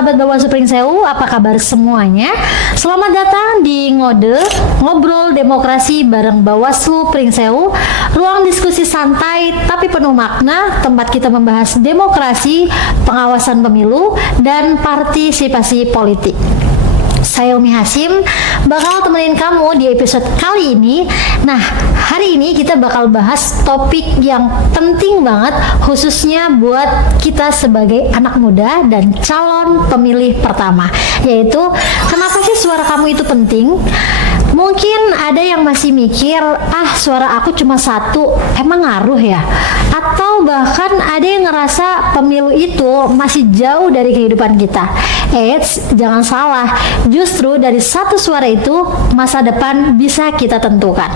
sahabat Bawaslu Pringsewu, apa kabar semuanya? Selamat datang di Ngobrol Demokrasi bareng Bawaslu Pringsewu, ruang diskusi santai tapi penuh makna, tempat kita membahas demokrasi, pengawasan pemilu, dan partisipasi politik. Saya Umi Hasim bakal temenin kamu di episode kali ini. Nah, hari ini kita bakal bahas topik yang penting banget khususnya buat kita sebagai anak muda dan calon pemilih pertama, yaitu kenapa sih suara kamu itu penting? Mungkin ada yang masih mikir, suara aku cuma satu, emang ngaruh ya? Atau bahkan ada yang ngerasa pemilu itu masih jauh dari kehidupan kita. Jangan salah, justru dari satu suara itu masa depan bisa kita tentukan.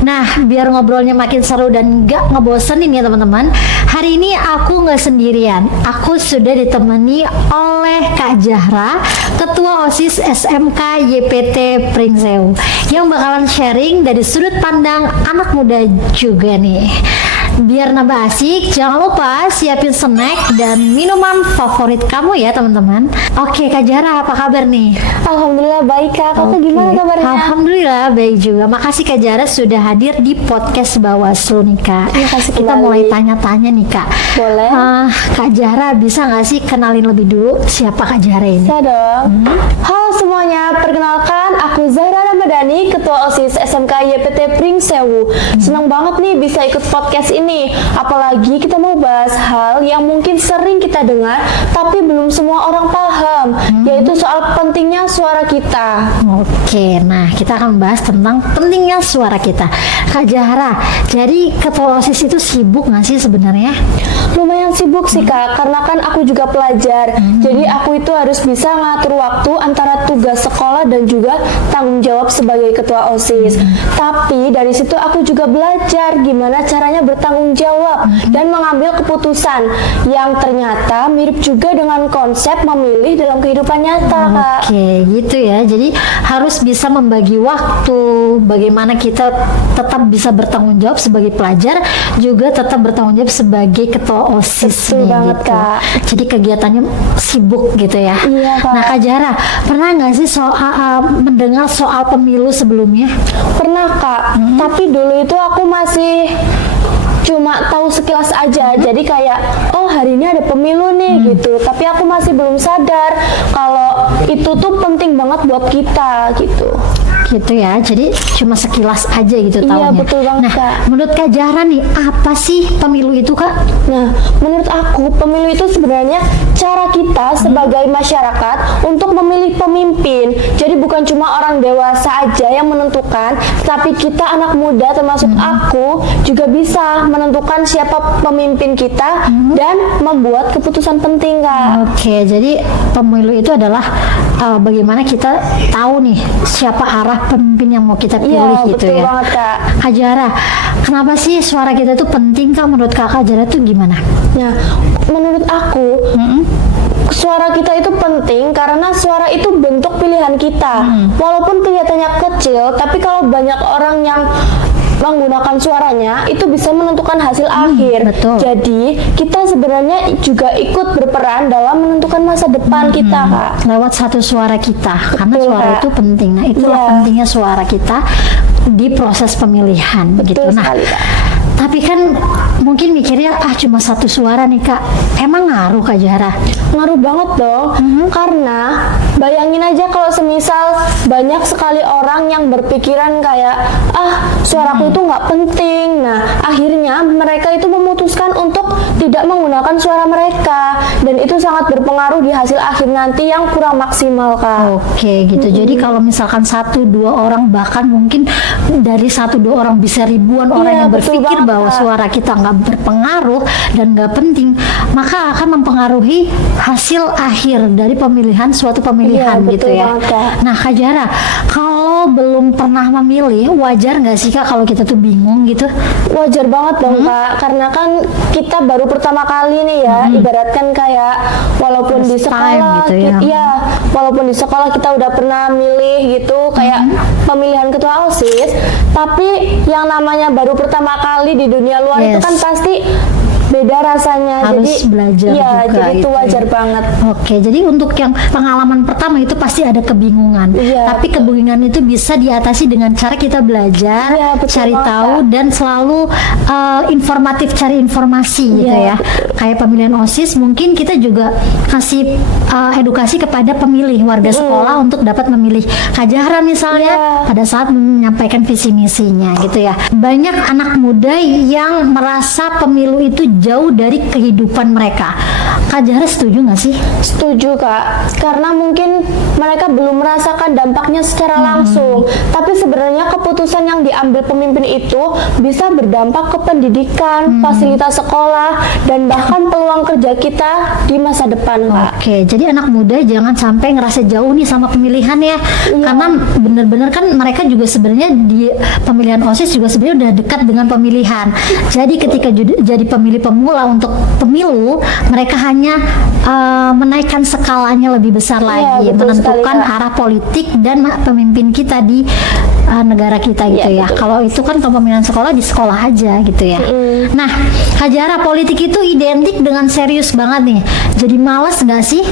Nah, biar ngobrolnya makin seru dan gak ngebosenin ya teman-teman, hari ini aku gak sendirian. Aku sudah ditemani oleh Kak Zahra, Ketua OSIS SMK YPT Pringsewu, yang bakalan sharing dari sudut pandang anak muda juga nih. Biar nambah asik, jangan lupa siapin snack dan minuman favorit kamu ya teman-teman. Oke Kak Zahra, apa kabar nih? Alhamdulillah baik Kak, kamu gimana kabarnya? Alhamdulillah baik juga. Makasih Kak Zahra sudah hadir di podcast Bawaslu nih Kak. Kita mulai tanya-tanya nih Kak. Boleh. Kak Zahra bisa nggak sih kenalin lebih dulu siapa Kak Zahra ini? Bisa dong. Halo semuanya, perkenalkan aku Zahra Ramadhani, Ketua OSIS SMK YPT Pringsewu. Senang banget nih bisa ikut podcast ini. Apalagi kita mau bahas hal yang mungkin sering kita dengar tapi belum semua orang paham, yaitu soal pentingnya suara kita. Oke, nah kita akan membahas tentang pentingnya suara kita. Kak Zahra, jadi Ketua OSIS itu sibuk nggak sih sebenarnya? Lumayan sibuk sih Kak, karena kan aku juga pelajar. Jadi aku itu harus bisa ngatur waktu antara tugas sekolah dan juga tanggung jawab sebagai Ketua OSIS. Tapi dari situ aku juga belajar gimana caranya bertanggung jawab dan mengambil keputusan yang ternyata mirip juga dengan konsep memilih dalam kehidupan nyata Kak. Oke, gitu ya. Jadi harus bisa membagi waktu, bagaimana kita tetap bisa bertanggung jawab sebagai pelajar, juga tetap bertanggung jawab sebagai Ketua OSIS. Betul banget gitu. Kak. Jadi kegiatannya sibuk gitu ya. Iya Kak. Nah Kak Zahra, pernah nggak sih mendengar soal pemilu sebelumnya? Pernah Kak, tapi dulu itu aku masih cuma tahu sekilas aja. Jadi kayak hari ini ada pemilu nih gitu. Tapi aku masih belum sadar kalau itu tuh penting banget buat kita gitu. Gitu ya, jadi cuma sekilas aja gitu taunya. Iya betul banget Nah, Kak. menurut Kak Zahra nih, apa sih pemilu itu Kak? Nah, menurut aku pemilu itu sebenarnya cara kita sebagai masyarakat untuk memilih pemimpin. Jadi bukan cuma orang dewasa aja yang menentukan, tapi kita anak muda termasuk aku juga bisa menentukan siapa pemimpin kita dan membuat keputusan penting Kak. Oke, jadi pemilu itu adalah bagaimana kita tahu nih siapa arah pemimpin yang mau kita pilih gitu betul ya. banget Kak. Kak Zahra, kenapa sih suara kita itu penting Kak? Menurut Kak Zahra itu gimana? Nah, menurut aku suara kita itu penting karena suara itu bentuk pilihan kita. Walaupun kelihatannya kecil, tapi kalau banyak orang yang menggunakan suaranya itu bisa menentukan hasil akhir. Betul. Jadi kita sebenarnya juga ikut berperan dalam menentukan masa depan kita Kak. Lewat satu suara kita, karena Betul, suara Kak. itu penting. Nah, itulah pentingnya suara kita di proses pemilihan. Betul begitu. Nah, sekali, Kak. tapi kan mungkin mikirnya cuma satu suara nih Kak. Emang ngaruh Kak Zahra? Ngaruh banget dong, karena bayangin aja kalau semisal banyak sekali orang yang berpikiran kayak suaraku itu nggak penting. Nah, akhirnya mereka itu memutuskan untuk tidak menggunakan suara mereka, dan itu sangat berpengaruh di hasil akhir nanti yang kurang maksimal Kak. Oke gitu. Jadi kalau misalkan 1-2 orang, bahkan mungkin dari 1-2 orang bisa ribuan orang yang betul berpikir banget, bahwa Kak. suara kita nggak berpengaruh dan nggak penting, maka akan mempengaruhi hasil akhir dari pemilihan suatu pemilihan Iya, gitu betul ya. banget, Kak. Nah Kak Zahra, kalau belum pernah memilih, wajar nggak sih Kak kalau kita tuh bingung gitu? Wajar banget dong Kak, karena kan kita baru pertama kali nih ya, ibaratkan kayak walaupun di First sekolah, time gitu ya. iya, walaupun di sekolah kita udah pernah milih gitu, kayak pemilihan ketua OSIS, tapi yang namanya baru pertama kali di dunia luar itu Yes. kan pasti beda rasanya. Harus jadi belajar iya, juga jadi itu gitu wajar ya. banget. Oke, jadi untuk yang pengalaman pertama itu pasti ada kebingungan. Iya, Tapi kebingungan itu bisa diatasi dengan cara kita belajar, Iya, betul cari banget, tahu Kak. dan selalu informatif, cari informasi gitu Iya, ya. Kayak pemilihan OSIS mungkin kita juga kasih edukasi kepada pemilih warga sekolah untuk dapat memilih Kak Zahra misalnya Iya. pada saat menyampaikan visi misinya gitu ya. Banyak anak muda yang merasa pemilu itu jauh dari kehidupan mereka. Kak Zahra setuju nggak sih? Setuju Kak, karena mungkin mereka belum merasakan dampaknya secara langsung. Tapi sebenarnya keputusan yang diambil pemimpin itu bisa berdampak ke pendidikan, fasilitas sekolah, dan bahkan peluang kerja kita di masa depan Kak. Oke, jadi anak muda jangan sampai ngerasa jauh nih sama pemilihan ya. Iya. Karena bener-bener kan mereka juga sebenarnya di pemilihan OSIS juga sebenarnya udah dekat dengan pemilihan. Jadi ketika jadi pemilih pemula untuk pemilu, mereka hanya menaikkan skalanya lebih besar lagi, Iya, betul menentukan sekali, Kak. arah politik dan pemimpin kita di negara kita gitu Iya, ya. betul. Kalau itu kan kalau pemilihan sekolah di sekolah aja gitu ya. Nah, Kak Zahra, politik itu identik dengan serius banget nih. Jadi males nggak sih?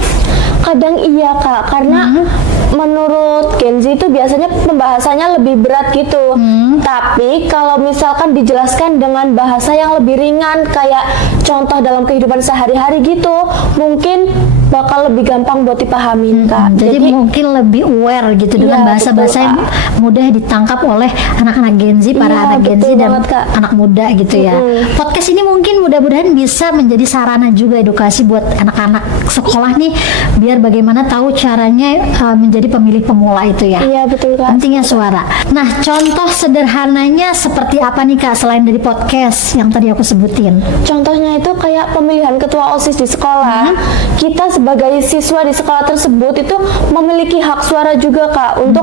Kadang iya Kak, karena menurut Gen Z itu biasanya pembahasannya lebih berat gitu. Tapi kalau misalkan dijelaskan dengan bahasa yang lebih ringan, kayak contoh dalam kehidupan sehari-hari gitu, mungkin bakal lebih gampang buat dipahamin Kak. Jadi mungkin lebih aware gitu dengan Iya, bahasa-bahasa betul, yang mudah ditangkap oleh anak-anak Gen Z, para Iya, anak Gen Z betul dan banget, Kak. anak muda gitu ya. Podcast ini mungkin mudah-mudahan bisa menjadi sarana juga edukasi buat anak-anak sekolah nih, biar bagaimana tahu caranya menjadi pemilih pemula itu ya. Iya betul Kak. Pentingnya suara. Nah, contoh sederhananya seperti apa nih Kak selain dari podcast yang tadi aku sebutin? Contohnya itu kayak pemilihan ketua OSIS di sekolah. Kita sebagai siswa di sekolah tersebut itu memiliki hak suara juga Kak untuk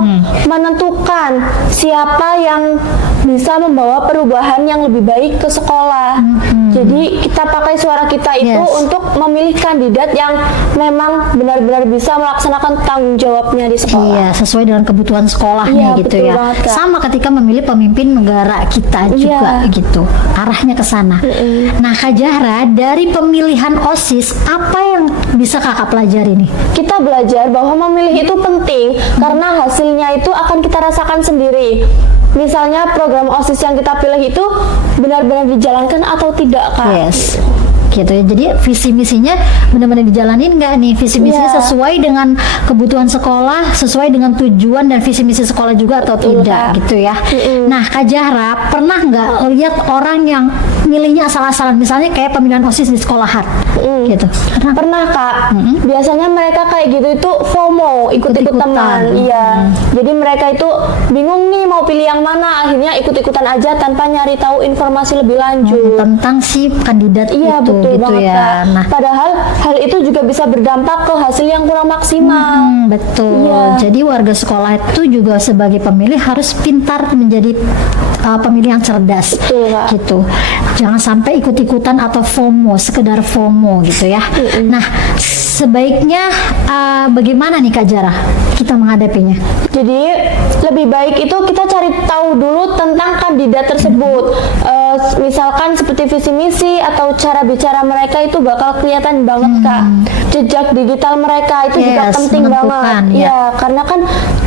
menentukan siapa yang bisa membawa perubahan yang lebih baik ke sekolah. Jadi kita pakai suara kita itu Yes. untuk memilih kandidat yang memang benar-benar bisa melaksanakan tanggung jawabnya di sekolah. Iya, sesuai dengan kebutuhan sekolahnya Iya, gitu betul ya. banget, Kak. Sama ketika memilih pemimpin negara kita juga Iya. gitu. Arahnya ke sana. Nah, Kak Zahra, dari pemilihan OSIS apa yang bisa Kakak pelajari nih? Kita belajar bahwa memilih itu penting karena hasilnya itu akan kita rasakan sendiri. Misalnya program OSIS yang kita pilih itu benar-benar dijalankan atau tidak Kak? Yes. Gitu ya. Jadi visi misinya benar-benar dijalanin nggak nih? Visi misinya Iya. sesuai dengan kebutuhan sekolah, sesuai dengan tujuan dan visi misi sekolah juga atau Betul, tidak Kak. gitu ya. Nah, Kak Zahra pernah nggak lihat orang yang milihnya asal-asalan, misalnya kayak pemilihan OSIS di sekolahan gitu? Pernah Kak. Biasanya mereka kayak gitu itu FOMO, ikut-ikut Ikut-ikutan. teman. Iya. Jadi mereka itu bingung nih mau pilih yang mana, akhirnya ikut-ikutan aja tanpa nyari tahu informasi lebih lanjut. Tentang si kandidat Iya itu betul gitu banget ya. Kak. Nah, Padahal hal itu juga bisa berdampak ke hasil yang kurang maksimal. betul. Iya. Jadi warga sekolah itu juga sebagai pemilih harus pintar menjadi pemilih yang cerdas. Betul, Kak. Gitu. Jangan sampai ikut-ikutan atau FOMO, sekedar FOMO gitu ya. Nah, sebaiknya bagaimana nih Kak Zahra kita menghadapinya? Jadi lebih baik itu kita cari tahu dulu tentang kandidat tersebut. Misalkan seperti visi misi atau cara bicara mereka itu bakal kelihatan banget Kak. Jejak digital mereka itu juga Yes, penting menentukan, banget. ya. Iya, karena kan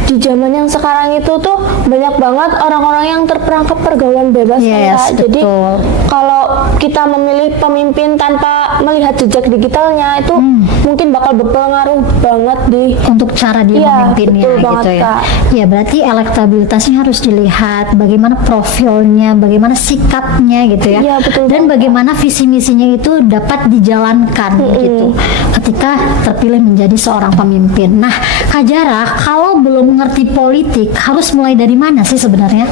di zaman yang sekarang itu tuh banyak banget orang-orang yang terperangkap pergaulan bebas kan, Yes, Kak. Jadi betul. kalau kita memilih pemimpin tanpa melihat jejak digitalnya itu mungkin bakal berpengaruh banget di Untuk cara dia Iya, memimpinnya betul gitu banget, ya. Kak. Ya berarti elektabilitasnya harus dilihat, bagaimana profilnya, bagaimana sikapnya gitu ya. Iya, betul Dan banget, bagaimana visi misinya itu dapat dijalankan gitu. Ketika terpilih menjadi seorang pemimpin. Nah, Kak Zahra, kalau belum mengerti politik harus mulai dari mana sih sebenarnya?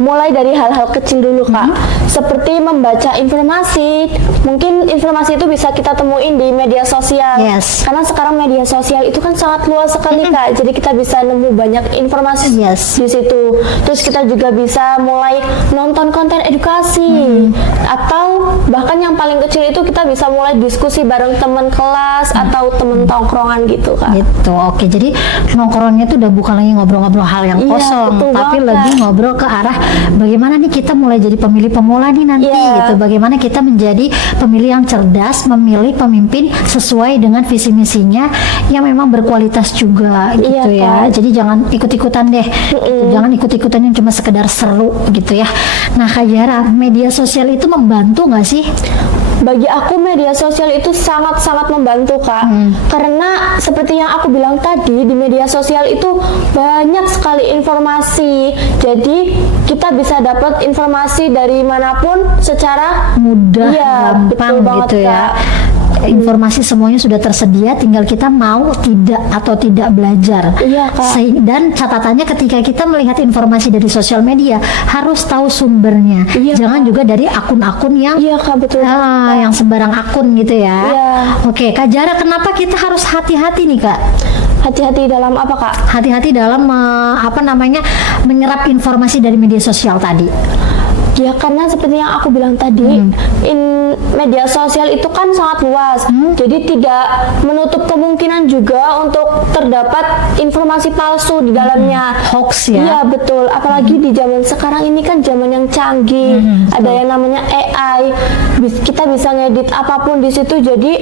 mulai dari hal-hal kecil dulu Kak, seperti membaca informasi. Mungkin informasi itu bisa kita temuin di media sosial. Yes. Karena sekarang media sosial itu kan sangat luas sekali Kak, jadi kita bisa nemu banyak informasi Yes. di situ. Terus kita juga bisa mulai nonton konten edukasi, atau bahkan yang paling kecil itu kita bisa mulai diskusi bareng teman kelas atau teman tongkrongan gitu Kak. Gitu. Oke, jadi nongkrongnya tuh udah bukan lagi ngobrol-ngobrol hal yang Iya, kosong, betul tapi banget, lagi Kak. ngobrol ke arah bagaimana nih kita mulai jadi pemilih pemula nih nanti Iya. gitu. Bagaimana kita menjadi pemilih yang cerdas, memilih pemimpin sesuai dengan visi misinya yang memang berkualitas juga gitu Iya, ya. Kak. Jadi jangan ikut-ikutan deh. Gitu. Jangan ikut-ikutan yang cuma sekedar seru gitu ya. Nah, Kak Jara, media sosial itu membantu nggak sih? Bagi aku media sosial itu sangat-sangat membantu, Kak. Karena seperti yang aku bilang tadi, di media sosial itu banyak sekali informasi. Jadi kita bisa dapat informasi dari manapun secara Mudah, Iya, gampang betul banget, gitu ya. Kak. Informasi semuanya sudah tersedia, tinggal kita mau tidak atau tidak belajar. Iya, Kak. Dan catatannya ketika kita melihat informasi dari sosial media harus tahu sumbernya. Iya, Jangan juga dari akun-akun yang Iya, Kak, betul. yang sembarang akun gitu ya. Iya. Oke, Kak Jara, kenapa kita harus hati-hati nih, Kak? Hati-hati dalam apa, Kak? Hati-hati dalam menyerap informasi dari media sosial tadi. Ya karena seperti yang aku bilang tadi, media sosial itu kan sangat luas, jadi tidak menutup kemungkinan juga untuk terdapat informasi palsu di dalamnya. Hoax ya. Iya betul, apalagi di zaman sekarang ini kan zaman yang canggih, ada yang namanya AI, kita bisa ngedit apapun di situ, jadi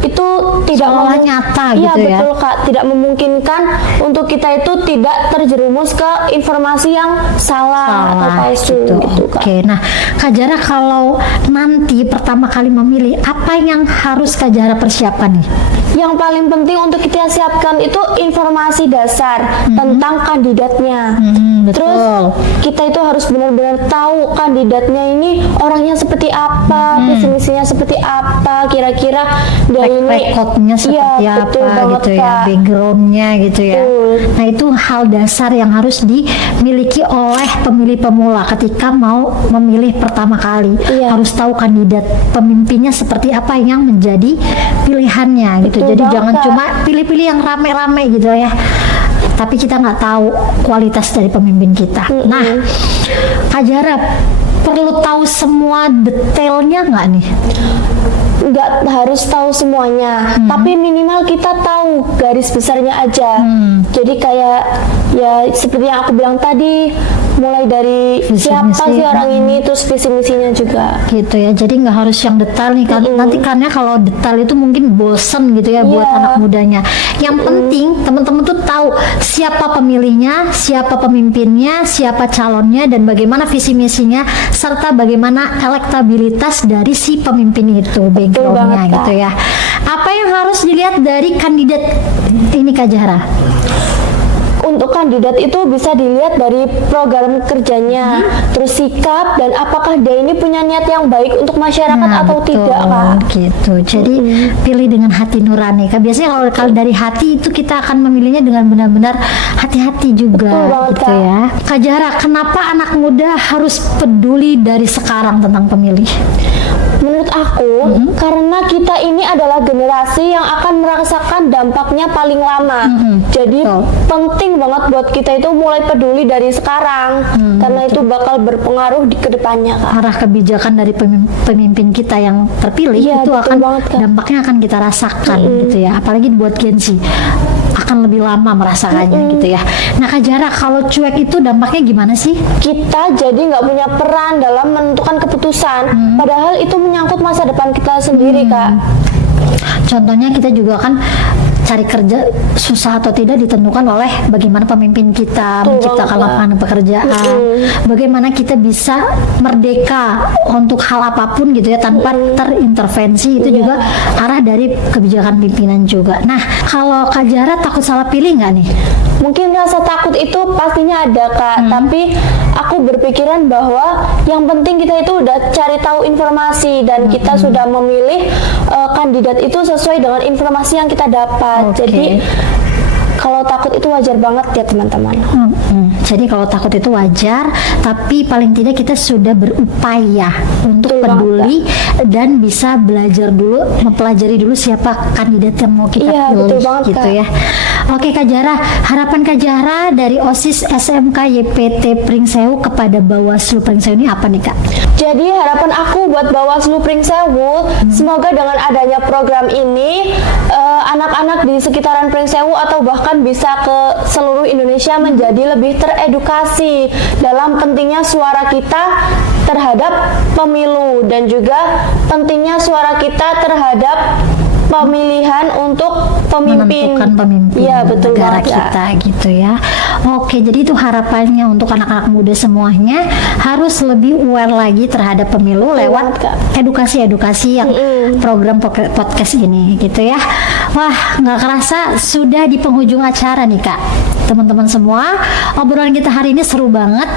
itu tidak Seolah nyata Iya gitu ya. betul Kak, tidak memungkinkan untuk kita itu tidak terjerumus ke informasi yang salah atau palsu gitu Kak. Oke, nah Kak Jara, kalau nanti pertama kali memilih, apa yang harus Kak Jara persiapkan nih? Yang paling penting untuk kita siapkan itu informasi dasar tentang kandidatnya. Betul. Terus kita itu harus benar-benar tahu kandidatnya ini orangnya seperti apa, visi misinya seperti apa, kira-kira dia ini Rekodnya seperti Iya, betul apa banget, gitu ya, Kak. backgroundnya gitu ya. Betul. Nah, itu hal dasar yang harus dimiliki oleh pemilih pemula ketika mau memilih pertama kali. Iya. Harus tahu kandidat pemimpinnya seperti apa yang menjadi pilihannya gitu. Betul Jadi banget, jangan Kak. cuma pilih-pilih yang rame-rame gitu ya. Tapi kita nggak tahu kualitas dari pemimpin kita. Nah, Kak Jara, perlu tahu semua detailnya nggak nih? nggak harus tahu semuanya, tapi minimal kita tahu garis besarnya aja. Jadi kayak ya seperti yang aku bilang tadi, mulai dari Visi siapa misi. sih orang ini, terus visi misinya juga. Gitu ya, jadi nggak harus yang detail nih kan. Nanti karena kalau detail itu mungkin bosen gitu ya buat Iya. anak mudanya. Yang penting teman-teman tuh tahu siapa pemilihnya, siapa pemimpinnya, siapa calonnya, dan bagaimana visi misinya, serta bagaimana elektabilitas dari si pemimpin itu, backgroundnya banget, Kak. gitu ya. Apa yang harus dilihat dari kandidat ini, Kak Jahra? Untuk kandidat itu bisa dilihat dari program kerjanya, terus sikap, dan apakah dia ini punya niat yang baik untuk masyarakat atau betul, tidak, Kak. gitu. Jadi pilih dengan hati nurani. Kan biasanya kalau dari hati itu kita akan memilihnya dengan benar-benar hati-hati juga, Betul banget, gitu Kak. ya. Kak Jahra, kenapa anak muda harus peduli dari sekarang tentang pemilih? Menurut aku, karena kita ini adalah generasi yang akan merasakan dampaknya paling lama. Jadi Betul. penting banget buat kita itu mulai peduli dari sekarang, karena itu bakal berpengaruh di kedepannya, Kak. Arah kebijakan dari pemimpin kita yang terpilih Iya, itu betul akan banget, Kak. dampaknya akan kita rasakan gitu ya. Apalagi buat Gen Z akan lebih lama merasakannya gitu ya. Nah, Kak Jahra, kalau cuek itu dampaknya gimana sih? Kita jadi nggak punya peran dalam menentukan keputusan, padahal itu menyangkut masa depan kita sendiri, Kak. Contohnya kita juga kan cari kerja susah atau tidak ditentukan oleh bagaimana pemimpin kita Betul menciptakan banget, lapangan pekerjaan, bagaimana kita bisa merdeka untuk hal apapun gitu ya tanpa terintervensi, itu juga arah dari kebijakan pimpinan juga. Nah, kalau Kak Jahra takut salah pilih nggak nih? Mungkin rasa takut itu pastinya ada, Kak, tapi aku berpikiran bahwa yang penting kita itu udah cari tahu informasi dan kita sudah memilih kandidat itu sesuai dengan informasi yang kita dapat. Oke. Jadi kalau takut itu wajar banget ya, teman-teman. Jadi kalau takut itu wajar, tapi paling tidak kita sudah berupaya untuk Betul banget, peduli dan bisa belajar dulu, mempelajari dulu siapa kandidat yang mau kita Iya, pilih betul banget, gitu Kak. ya. Oke Kak Jahra, harapan Kak Jahra dari OSIS SMK YPT Pringsewu kepada Bawaslu Pringsewu ini apa nih Kak? Jadi harapan aku buat Bawaslu Pringsewu, semoga dengan adanya program ini anak-anak di sekitaran Pringsewu atau bahkan bisa ke seluruh Indonesia menjadi lebih teredukasi dalam pentingnya suara kita terhadap pemilu dan juga pentingnya suara kita terhadap pemilihan untuk pemimpin. Menentukan pemimpin Iya, betul negara banget, Kak. kita gitu ya. Oke, jadi itu harapannya untuk anak-anak muda semuanya harus lebih aware lagi terhadap pemilu lewat banget, Kak. edukasi-edukasi yang program podcast ini gitu ya. Wah, nggak kerasa sudah di penghujung acara nih Kak. Teman-teman semua, obrolan kita hari ini seru banget.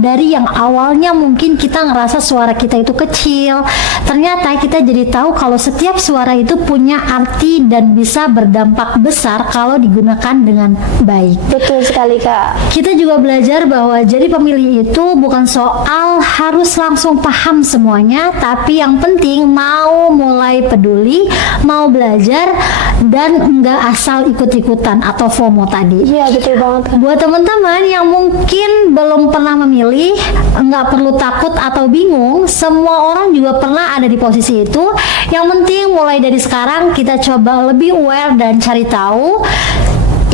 Dari yang awalnya mungkin kita ngerasa suara kita itu kecil, ternyata kita jadi tahu kalau setiap suara itu punya arti dan bisa berdampak besar kalau digunakan dengan baik. Betul sekali, Kak. Kita juga belajar bahwa jadi pemilih itu bukan soal harus langsung paham semuanya, tapi yang penting mau mulai peduli, mau belajar, dan nggak asal ikut-ikutan atau FOMO tadi. Iya, betul banget, Kak. Buat teman-teman yang mungkin belum pernah memilih, nggak perlu takut atau bingung. Semua orang juga pernah ada di posisi itu. Yang penting mulai dari sekarang kita coba lebih aware dan cari tahu.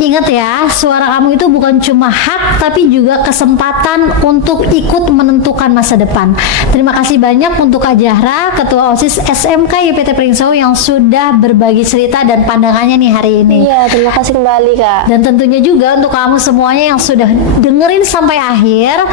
Ingat ya, suara kamu itu bukan cuma hak, tapi juga kesempatan untuk ikut menentukan masa depan. Terima kasih banyak untuk Kak Zahra, Ketua OSIS SMK YPT Pringsewu yang sudah berbagi cerita dan pandangannya nih hari ini. Iya, terima kasih kembali, Kak. Dan tentunya juga untuk kamu semuanya yang sudah dengerin sampai akhir,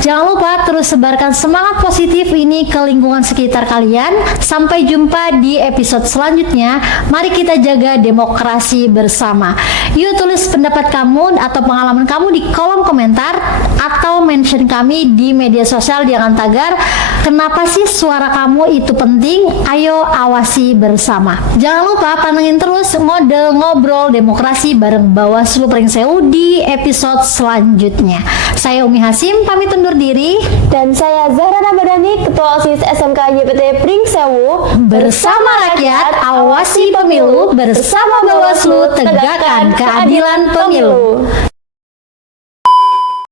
jangan lupa terus sebarkan semangat positif ini ke lingkungan sekitar kalian. Sampai jumpa di episode selanjutnya. Mari kita jaga demokrasi bersama. Yuk tulis pendapat kamu atau pengalaman kamu di kolom komentar atau mention kami di media sosial. Jangan tagar. Kenapa sih suara kamu itu penting? Ayo awasi bersama. Jangan lupa pantengin terus Ngode Ngobrol Demokrasi bareng Bawaslu Pringsewu di episode selanjutnya. Saya Umi Hasim pamit undur diri. Dan saya Zahra Ramadhani, Ketua OSIS SMK YPT Pringsewu. Bersama rakyat, awasi pemilu. Bersama Bawaslu, tegakkan keadilan pemilu.